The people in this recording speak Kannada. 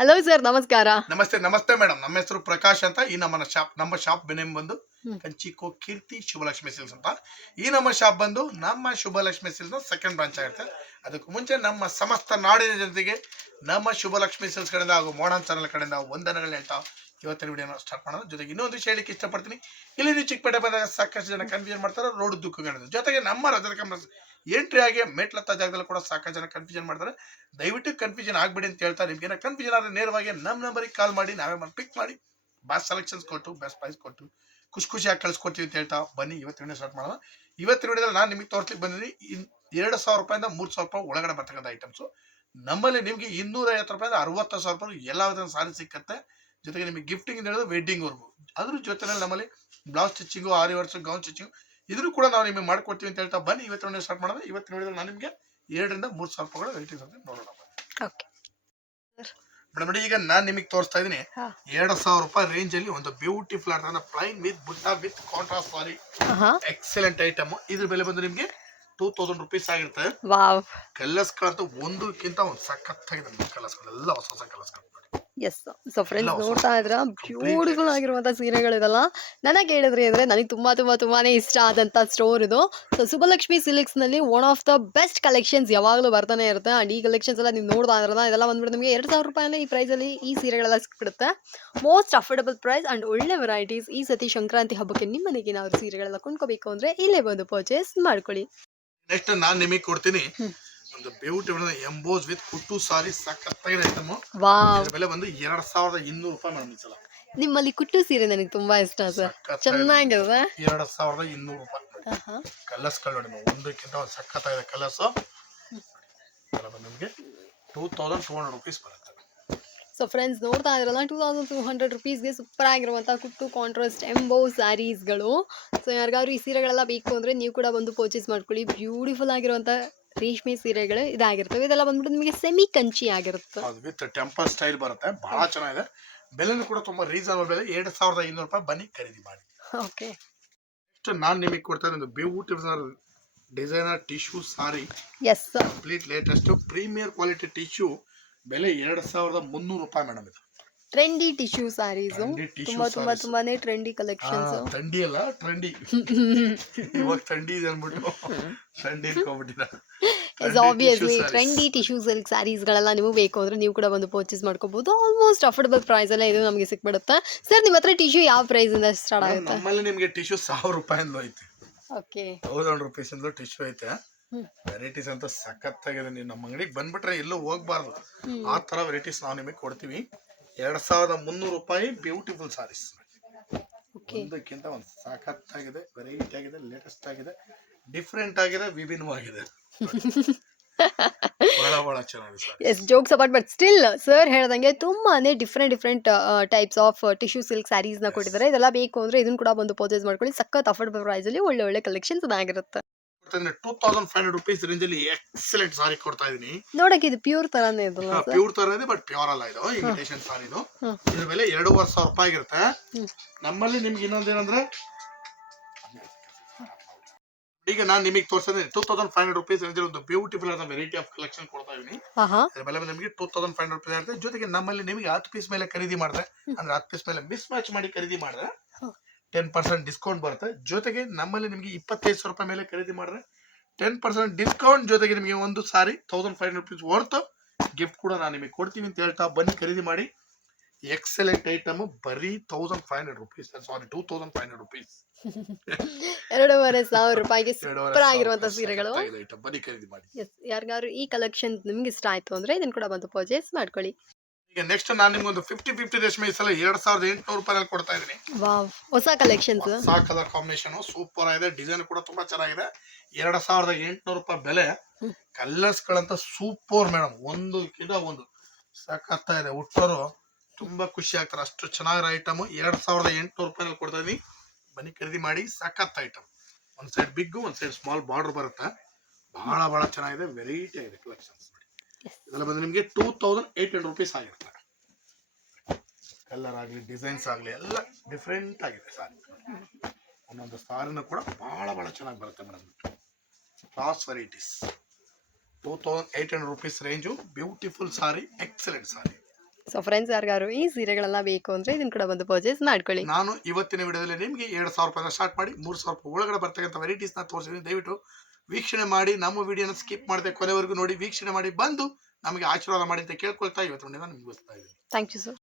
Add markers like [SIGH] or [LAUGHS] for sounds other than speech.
ಹಲೋ ಸರ್ ನಮಸ್ಕಾರ. ನಮಸ್ತೆ ನಮಸ್ತೆ ಮೇಡಮ್ ನಮ್ಮ ಹೆಸರು ಪ್ರಕಾಶ್ ಅಂತ. ಈ ನಮ್ಮ ಶಾಪ್ ನಮ್ಮ ಶಾಪ್ ನೇಮ್ ಬಂದು ಕಂಚಿಕೋ ಕೀರ್ತಿ ಶುಭಲಕ್ಷ್ಮಿ ಸಿಲ್ಸ್ ಅಂತ. ಈ ನಮ್ಮ ಶಾಪ್ ಬಂದು ನಮ್ಮ ಶುಭಲಕ್ಷ್ಮಿ ಸಿಲ್ಸ್ ಸೆಕೆಂಡ್ ಬ್ರಾಂಚ್ ಆಗಿರುತ್ತೆ. ಅದಕ್ಕೂ ಮುಂಚೆ ನಮ್ಮ ಸಮಸ್ತ ನಾಡಿನ ಜನತೆಗೆ ನಮ್ಮ ಶುಭಲಕ್ಷ್ಮಿ ಸಿಲ್ಸ್ ಕಡೆಯಿಂದ ಹಾಗೂ ಮೋಡನ್ ಚಾನಲ್ ಕಡೆಯಿಂದ ವಂದನೆಗಳು ಹೇಳ್ತಾ ಇವತ್ತಿನ ವಿಡಿಯೋನ ಸ್ಟಾರ್ಟ್ ಮಾಡೋದು ಜೊತೆಗೆ ಇನ್ನೊಂದು ವಿಷಯ ಹೇಳಿಕ್ಕೆ ಇಷ್ಟಪಡ್ತೀನಿ. ಇಲ್ಲಿ ನೀವು ಚಿಕ್ಕಪೇಟೆ ಬಂದಾಗ ಸಾಕಷ್ಟು ಜನ ಕನ್ಫ್ಯೂಷನ್ ಮಾಡ್ತಾರೆ ರೋಡ್ ದುಃಖಗಳಿದೆ ಜೊತೆಗೆ ನಮ್ಮ ರಜದ ಕಂಬ ಎಂಟ್ರಿ ಆಗಿ ಮೆಟ್ಲತ್ತ ಜಾಗದಲ್ಲಿ ಕೂಡ ಸಾಕಷ್ಟು ಜನ ಕನ್ಫ್ಯೂಷನ್ ಮಾಡ್ತಾರೆ. ದಯವಿಟ್ಟು ಕನ್ಫ್ಯೂಷನ್ ಆಗ್ಬೇಡಿ ಅಂತ ಹೇಳ್ತಾರೆ ನಿಮ್ಗೆ ಕನ್ಫ್ಯೂಷನ್ ಆದರೆ ನೇರವಾಗಿ ನಮ್ಮ ನಂಬರಿಗೆ ಕಾಲ್ ಮಾಡಿ, ನಾವೇ ಮಾಡಿ ಪಿಕ್ ಮಾಡಿ. ಬಾಸ್ ಸೆಲೆಕ್ಷನ್ಸ್ ಕೊಟ್ಟು ಬೆಸ್ಟ್ ಪ್ರೈಸ್ ಕೊಟ್ಟು, ಖುಷಿ ಖುಷಿಯಾಗಿ ಕಳ್ಸ್ಕೊಡ್ತೀವಿ ಅಂತ ಹೇಳ್ತಾ ಬನ್ನಿ. ಇವತ್ತಿನ ವಿಡಿಯೋ ಸ್ಟಾರ್ಟ್ ಮಾಡೋಣ. ಇವತ್ತಿನ ವಿಡಿಯೋದಲ್ಲಿ ನಾನು ನಿಮಗೆ ತೋರಿಸ್ಲಿಕ್ಕೆ ಬಂದಿದ್ದೀನಿ. ಇನ್ ಎರಡು ಸಾವಿರ ರೂಪಾಯಿಂದ ಮೂರು ಸಾವಿರ ರೂಪಾಯಿ ಒಳಗಡೆ ಬರ್ತಕ್ಕಂಥ ಐಟಮ್ಸು ನಮ್ಮಲ್ಲಿ ನಿಮಗೆ ಇನ್ನೂರ ಐವತ್ತು ರೂಪಾಯಿಂದ ಅರವತ್ತು ಸಾವಿರ ರೂಪಾಯಿ ಎಲ್ಲ ಸಾರಿ ಸಿಕ್ಕತ್ತೆ. ಜೊತೆಗೆ ನಿಮಗೆ ಗಿಫ್ಟಿಂಗ್ ಇಂದ ಹೇಳಿದ್ರೆ ವೆಡ್ಡಿಂಗ್ವರೆಗೂ ಅದ್ರ ಜೊತೆನಲ್ಲಿ ನಮ್ಮಲ್ಲಿ ಬ್ಲೌಸ್ ಸ್ಟಿಚಿಂಗು ಆರಿ ವರ್ಷ ಗೌನ್ ಸ್ಟಿಚಿಂಗ್ ಇದ್ರೂ ಕೂಡ ನಾವು ನಿಮಗೆ ಮಾಡ್ಕೊಡ್ತೀವಿ ಅಂತ ಹೇಳ್ತಾ ಬನ್ನಿ. ಇವತ್ತು ಸ್ಟಾರ್ಟ್ ಮಾಡೋದು. ಇವತ್ತು ನೋಡಿದ್ರೆ ನಾನು ನಿಮಗೆ ಎರಡರಿಂದ ಮೂರು ಸಾವಿರ ರೂಪಾಯಿ ವೆರೈಟೀಸ್ ಅಂತ ನೋಡೋಣ ಮೇಡಮ್ ನೋಡಿ ಈಗ ನಾನು ನಿಮಗೆ ತೋರಿಸ್ತಾ ಇದ್ದೀನಿ. ಎರಡು ಸಾವಿರ ರೂಪಾಯಿ ರೇಂಜ್ ಅಲ್ಲಿ ಒಂದು ಬ್ಯೂಟಿಫುಲ್ ಆದ ಪ್ಲೈನ್ ವಿತ್ ಬುಟ್ಟ with contrast sari excellent item ಇದ್ರ ಬೆಲೆ ಬಂದು ನಿಮಗೆ ಟೂ ತೌಸಂಡ್ ರುಪೀಸ್ ಆಗಿರುತ್ತೆ. ಕಲರ್ಸ್ಗಳಂತೂ ಒಂದಕ್ಕಿಂತ ಒಂದು ಸಖತ್ತಾಗಿದೆ. ಕಲರ್ಸ್ಗಳು ಎಲ್ಲ ಹೊಸ ಹೊಸ ಕಲರ್ಸ್ಗಳು ಎಸ್ ಸೊ ಫ್ರೆಂಡ್ಸ್ ನೋಡ್ತಾ ಇದ್ರ ಬ್ಯೂಟಿಫುಲ್ ಆಗಿರುವಂತ ಸೀರೆಗಳಿದೆಲ್ಲ ನನಗೆ ಹೇಳಿದ್ರಿ ಅಂದ್ರೆ ನನಗೆ ತುಂಬಾ ತುಂಬಾ ತುಂಬಾನೇ ಇಷ್ಟ ಆದಂತ ಸ್ಟೋರ್ ಇದು. So Subbalakshmi ಸಿಲ್ಕ್ಸ್ನಲ್ಲಿ one of the best collections ಯಾವಾಗಲೂ ಬರ್ತಾನೆ ಇರುತ್ತೆ. ಅಂಡ್ ಈ ಕಲೆಕ್ಷನ್ಸ್ ಎಲ್ಲ ನೀವು ನೋಡ್ತಾ ಇದ್ರಲ್ಲ ಇದೆಲ್ಲ ಬಂದ್ಬಿಟ್ಟು ನಿಮಗೆ ಎರಡು ಸಾವಿರ ರೂಪಾಯಿ ಈ ಪ್ರೈಸ್ ಅಲ್ಲಿ ಈ ಸೀರೆಗಳೆಲ್ಲ ಸಿಕ್ಬಿಡುತ್ತೆ. ಮೋಸ್ಟ್ ಅಫೋರ್ಡಬಲ್ ಪ್ರೈಸ್ ಅಂಡ್ ಒಳ್ಳೆ ವೆರೈಟೀಸ್ ಈ ಸತಿ ಸಂಕ್ರಾಂತಿ ಹಬ್ಬಕ್ಕೆ ನಿಮ್ಮ ಮನೆಗೆ ನಾವು ಸೀರೆಗಳೆಲ್ಲ ಕೊಂಡ್ಕೋಬೇಕು ಅಂದ್ರೆ ಇಲ್ಲೇ ಬಂದು ಪರ್ಚೇಸ್ ಮಾಡ್ಕೊಳ್ಳಿ. ನೆಕ್ಸ್ಟ್ ನಾನು ನಿಮಗೆ ಕೊಡ್ತೀನಿ. ಒಂದು ಬ್ಯೂಟಿಫುಲ್ ಎಂಬೋಸ್ ವಿತ್ ಕುಟ್ಟು ಸಾರಿ ಸಖತ್ತಾಗಿದೆ ಐಟಮ್ ವಾವ್ ಬೆಲೆ ಬಂದು ಎರಡ್ ಸಾವಿರದ ಇನ್ನೂರು ರೂಪಾಯಿ ಮೇಡಮ್ ಈ ಸಲ. ನಿಮ್ಮಲ್ಲಿ ಕುಟ್ಟು ಸೀರೆ ನನಗೆ ತುಂಬಾ ಇಷ್ಟ ಸರ್. ಚೆನ್ನಾಗಿದೆ ಎರಡ್ ಸಾವಿರದ ಇನ್ನೂರು ರೂಪಾಯಿ. ಆಹಾ. ಕಲರ್ಸ್ಗಳು ನೋಡಿ ಒಂದಕ್ಕಿಂತ ಒಂದು ಸಖತ್ತಾಗಿದೆ ಕಲರ್ಸ್ ನಿಮಗೆ two thousand two hundred rupees ಬರುತ್ತೆ. ಸೊ ಫ್ರೆಂಡ್ಸ್ ನೋಡ್ತಾ ಇದ್ರಲ್ಲ ಟೂ ತೌಸಂಡ್ ಟೂ ಹಂಡ್ರೆಡ್ ರುಪೀಸ್ಗೆ ಸೂಪರ್ ಆಗಿರುವಂಥ ಕುಟ್ಟು ಕಾಂಟ್ರಾಸ್ಟ್ ಎಂಬೋ ಸ್ಯಾರೀಸ್ಗಳು ಸೊ ಯಾರಿಗಾದ್ರೂ ಈ ಸೀರೆಗಳೆಲ್ಲ ಬೇಕು ಅಂದರೆ ನೀವು ಕೂಡ ಬಂದು ಪರ್ಚೇಸ್ ಮಾಡ್ಕೊಳ್ಳಿ. ಬ್ಯೂಟಿಫುಲ್ ಆಗಿರುವಂಥ ರೇಷ್ಮೆ ಸೀರೆಗಳು ಇದಾಗಿರ್ತವೆ. ಇದೆಲ್ಲ ಬಂದ್ಬಿಟ್ಟು ನಿಮಗೆ ಸೆಮಿ ಕಂಚಿ ಆಗಿರುತ್ತೆ. ಅದು ವಿತ್ ಟೆಂಪಲ್ ಸ್ಟೈಲ್ ಬರುತ್ತೆ. ಬಹಳ ಚೆನ್ನಾಗಿದೆ. ಬೆಲೆನೂ ಕೂಡ ತುಂಬಾ ರೀಸನಬಲ್ ಬೆಲೆ. ಎರಡು ಸಾವಿರದ ಐನೂರು ರೂಪಾಯಿ ಬನ್ನಿ ಖರೀದಿ ಮಾಡಿ. ಓಕೆ. ನೆಕ್ಸ್ಟ್ ನಾನು ನಿಮಗೆ ಕೊಡ್ತಾ ಇರೋದು beautiful designer tissue sari yes complete latest premier quality tissue ಬೆಲೆ ಎರಡು ಸಾವಿರದ ಮುನ್ನೂರು ರೂಪಾಯಿ ಮೇಡಮ್ ಇದು. Trendy tissue sarees Trendy tissue ತುಂಬ ತುಂಬ sarees. ತುಂಬಾನೇ ಟ್ರೆಂಡಿ ಕಲೆಕ್ಷನ್ಸ್ ಥಂಡಿ ಅಲ್ಲ ಟ್ರೆಂಡಿ [LAUGHS] ಇವಾಗ ಥಂಡಿ ಇದೆ ಅನ್ಬಿಟ್ಟು ಥಂಡಿ ಇಟ್ಕೊಂಡ್ಬಿಟ್ಟಿದ್ದಾರೆ. Is obviously trendy tissue silk ಸ್ಯಾರೀಸ್ಗಳೆಲ್ಲ ನಿಮಗೆ ಬೇಕು ಅಂದ್ರೆ ನೀವು ಕೂಡ ಬಂದು ಪರ್ಚೇಸ್ ಮಾಡ್ಕೋಬಹುದು ಆಲ್ಮೋಸ್ಟ್ ಅಫೋರ್ಡಬಲ್ ಪ್ರೈಸ್ ಎಲ್ಲ ಇದು ನಮಗೆ ಸಿಕ್ಬಿಡುತ್ತೆ? ಸರ್ ನಿಮ್ಮ ಹತ್ರ ಟಿಶ್ಯೂ ಯಾವ ಪ್ರೈಸಿಂದ ಸ್ಟಾರ್ಟ್ ಆಗುತ್ತೆ? ನಮ್ಮಲ್ಲಿ ನಿಮಗೆ ಟಿಶ್ಯೂ ಸಾವಿರ ರೂಪಾಯಿ ಐತೆ. ಓಕೆ ತೌಸಂಡ್ ರುಪೀಸ್ ಇಂದ ಟಿಶ್ಯೂ ಐತೆ. ಹ್ಮ್. ವೆರೈಟೀಸ್ ಅಂತ ಸಖತ್ತಾಗಿದೆ. ನೀವು ನಮ್ಮ ಅಂಗಡಿಗೆ ಬಂದ್ಬಿಟ್ರೆ ಎಲ್ಲೂ ಹೋಗ್ಬಾರ್ದು. ಆ ತರ ವೆರೈಟೀಸ್ ನಾವು ನಿಮಗೆ ಕೊಡ್ತೀವಿ. ಎರಡ್ ಸಾವಿರದ ಮುನ್ನೂರು ರೂಪಾಯಿ ಬ್ಯೂಟಿಫುಲ್ ಸಾರೀಸ್ ಒಂದಕ್ಕಿಂತ ಒಂದು ಸಾಕತ್ತಾಗಿದೆ ವೆರೈಟಿ ಆಗಿದೆ ಲೇಟೆಸ್ಟ್ ಆಗಿದೆ ಡಿಫ್ರೆಂಟ್ ಆಗಿದೆ ವಿಭಿನ್ನವಾಗಿದೆ. Yes jokes about but still sir ಹೇಳ್ದಂಗೆ ತುಂಬಾನೇ different different types of tissue silk ಸ್ಯಾರೀಸ್ನ ಕೊಟ್ಟಿದ್ದಾರೆ. ಇದೆಲ್ಲ ಬೇಕು ಅಂದರೆ ಇದನ್ನು ಕೂಡ ಬಂದು ಪರ್ಚೇಸ್ ಮಾಡ್ಕೊಳ್ಳಿ. ಸಖತ್ ಅಫೋರ್ಡಬಲ್ ಪ್ರೈಸಲ್ಲಿ ಒಳ್ಳೆ ಒಳ್ಳೆ ಕಲೆಕ್ಷನ್ಸ್ ಆಗಿರುತ್ತೆ two thousand five hundred rupees range ಅಲ್ಲಿ ಎಕ್ಸಲೆಂಟ್ ಸಾರಿ ಕೊಡ್ತಾ ಇದೀನಿ. ನೋಡಕ್ಕೆ ಇದು ಪ್ಯೂರ್ ತರಾನೇ ಇದಲ್ಲ ಪ್ಯೂರ್ ತರ ಇದೆ ಬಟ್ ಪ್ಯೂರ್ ಅಲ್ಲ ಇದು ಇಮಿಟೇಷನ್ ಸಾರಿ ಇದು. ಇದ್ರ ಬೆಲೆ ಎರಡೂವರೆ ಸಾವಿರ ರೂಪಾಯಿ ಆಗಿರುತ್ತೆ. ನಮ್ಮಲ್ಲಿ ನಿಮ್ಗೆ ಇನ್ನೊಂದೇನಂದ್ರೆ ಈಗ ನಾನು ನಿಮಗೆ ತೋರಿಸಿದ್ರೆ two thousand five hundred rupees range ಒಂದು ಬ್ಯೂಟಿಫುಲ್ ಆದ ವೆರೈಟಿ ಆಫ್ ಕಲೆಕ್ಷನ್ ಕೊಡ್ತಾ ಇದೀನಿ. ಅದ್ರ ಮೇಲೆ ನಿಮಗೆ two thousand five hundred rupees ಆಗುತ್ತೆ. ಜೊತೆಗೆ ನಮ್ಮಲ್ಲಿ ನಿಮಗೆ ಹತ್ತು ಪೀಸ್ ಮೇಲೆ ಖರೀದಿ ಮಾಡಿದ್ರೆ ಅಂದ್ರೆ ಹತ್ತು ಪೀಸ್ ಮೇಲೆ ಮಿಸ್ ಮ್ಯಾಚ್ ಮಾಡಿ ಖರೀದಿ ಮಾಡಿದ್ರೆ. ಟೆನ್ ಪರ್ಸೆಂಟ್ ಡಿಸ್ಕೌಂಟ್ ಬರುತ್ತೆ. ಜೊತೆಗೆ ನಮ್ಮಲ್ಲಿ ನಿಮಗೆ ಇಪ್ಪತ್ತೈದು ಸಾವಿರ ರೂಪಾಯಿ ಮೇಲೆ ಖರೀದಿ ಮಾಡಿದ್ರೆ ಟೆನ್ ಪರ್ಸೆಂಟ್ ಡಿಸ್ಕೌಂಟ್ ಜೊತೆಗೆ ನಿಮಗೆ ಒಂದು ಸಾರಿ thousand five hundred rupees worth gift ಕೂಡ ನಾನು ನಿಮಗೆ ಕೊಡ್ತೀನಿ ಅಂತ ಹೇಳ್ತಾ ಬನ್ನಿ ಖರೀದಿ ಮಾಡಿ. ಎಕ್ಸಲೆಂಟ್ ಐಟಮ್ ಬರೀ thousand five hundred rupees sari two thousand five hundred rupees ಎರಡೂವರೆ ಸಾವಿರ ರೂಪಾಯಿಗೆ ಸೂಪರ್ ಆಗಿರುವಂತಹ ಸೀರೆಗಳು. ಬನ್ನಿ ಖರೀದಿ ಮಾಡಿ. ಯಾರಿಗಾದ್ರು ಈ ಕಲೆಕ್ಷನ್ ನಿಮ್ಗೆ ಇಷ್ಟ ಆಯ್ತು ಅಂದ್ರೆ ಇದನ್ನು ಕೂಡ ಬಂದು ಪರ್ಚೇಸ್ ಮಾಡ್ಕೊಳ್ಳಿ. ಈಗ ನೆಕ್ಸ್ಟ್ ನಾನು ನಿಮ್ಗೆ ಒಂದು ಫಿಫ್ಟಿ ಫಿಫ್ಟಿ ರೇಷ್ಮೆ ಈ ಸಲ ಎರಡ್ ಸಾವಿರದ ಎಂಟುನೂರು ರೂಪಾಯಿ ಕೊಡ್ತಾ ಇದ್ದೀನಿ. ವಾವ್ ಹೊಸ ಕಲೆಕ್ಷನ್ಸ್ ಹೊಸ ಕಲರ್ ಕಾಂಬಿನೇಷನ್ ಸೂಪರ್ ಆಗಿದೆ ಡಿಸೈನ್ ಕೂಡ ತುಂಬಾ ಚೆನ್ನಾಗಿದೆ. ಎರಡ್ ಸಾವಿರದ ಎಂಟುನೂರು ರೂಪಾಯಿ ಬೆಲೆ. ಕಲರ್ಸ್ ಗಳಂತ ಸೂಪರ್ ಮೇಡಮ್ ಒಂದು ಕಿಡ ಒಂದು ಸಖತ್ತ ಇದೆ ಹುಟ್ಟೋರು ತುಂಬಾ ಖುಷಿ ಆಗ್ತಾರೆ. ಅಷ್ಟು ಚೆನ್ನಾಗಿರೋ ಐಟಮ್ ಎರಡ್ ಸಾವಿರದ ಎಂಟುನೂರು ರೂಪಾಯಿನಲ್ಲಿ ಕೊಡ್ತಾ ಇದೀನಿ ಮನಿ ಖರೀದಿ ಮಾಡಿ ಸಖತ್ ಐಟಮ್ ಒಂದ್ ಸೈಡ್ ಬಿಗ್ ಒಂದ್ ಸೈಡ್ ಸ್ಮಾಲ್ ಬಾರ್ಡರ್ ಬರುತ್ತೆ. ಬಹಳ ಬಹಳ ಚೆನ್ನಾಗಿದೆ ವೆರೈಟಿ ಆಗಿದೆ ಕಲೆಕ್ಷನ್ಸ್ ಇದೆಲ್ಲ ಬಂದು ನಿಮಗೆ two thousand eight hundred rupees ಆಗಿರುತ್ತೆ. ಕಲರ್ ಆಗಲಿ ಡಿಸೈನ್ಸ್ ಆಗಲಿ ಎಲ್ಲ ಡಿಫ್ರೆಂಟ್ ಆಗಿದೆ ಸಾರಿ. ಒಂದೊಂದು ಸಾರಿನ ಕೂಡ ಭಾಳ ಭಾಳ ಚೆನ್ನಾಗಿ ಬರುತ್ತೆ madam cross varieties two thousand eight hundred rupees range beautiful sari excellent sari. So friends ಯಾರಿಗಾರು ಈ ಸೀರೆಗಳೆಲ್ಲ ಬೇಕು ಅಂದ್ರೆ ಇದನ್ನ ಕೂಡ ಬಂದು ಪರ್ಚೇಸ್ ಮಾಡ್ಕೊಳ್ಳಿ. ನಾನು ಇವತ್ತಿನ ವಿಡಿಯೋದಲ್ಲಿ ನಿಮಗೆ ಎರಡು ಸಾವಿರ ರೂಪಾಯಿ ಸ್ಟಾರ್ಟ್ ಮಾಡಿ ಮೂರು ಸಾವಿರ ರೂಪಾಯಿ ಒಳಗಡೆ ಬರ್ತಕ್ಕಂಥ ವೆರೈಟೀಸ್ನ ತೋರಿಸಿದ್ದೀನಿ. ದಯವಿಟ್ಟು ವೀಕ್ಷಣೆ ಮಾಡಿ ನಮ್ಮ ವಿಡಿಯೋನ ಸ್ಕಿಪ್ ಮಾಡದೆ ಕೊನೆವರೆಗೂ ನೋಡಿ ವೀಕ್ಷಣೆ ಮಾಡಿ ಬಂದು ನಮಗೆ ಆಶೀರ್ವಾದ ಮಾಡಿ ಅಂತ ಕೇಳ್ಕೊಳ್ತಾ ಇವತ್ತು ನಾನು ಮುಗಿಸ್ತಾ ಇದ್ದೀನಿ. Thank you sir